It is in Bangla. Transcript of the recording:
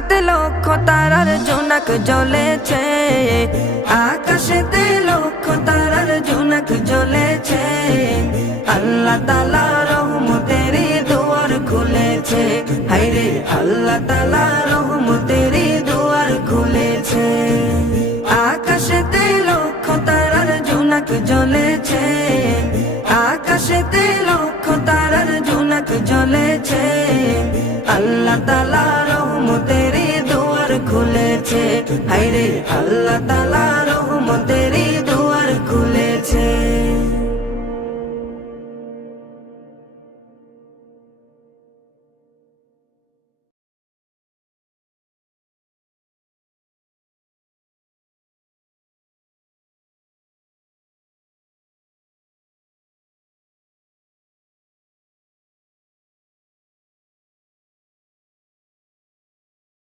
আকাশেতে লক্ষ তারার জোনাক জ্বলেছে, আকাশেতে লক্ষ তারার জোনাক জ্বলেছে। আল্লাহ তাআলা রহমতের দুয়ার খুলেছে, হায়রে আল্লাহ তাআলা রহমতের দুয়ার খুলেছে। আকাশেতে লক্ষ তারার জোনাক জ্বলেছে, আকাশেতে লক্ষ তারার জোনাক জ্বলেছে। আল্লাহ তাআলা রহমতের দুয়ার খুলেছে, হায়রে আল্লাহ তাআলা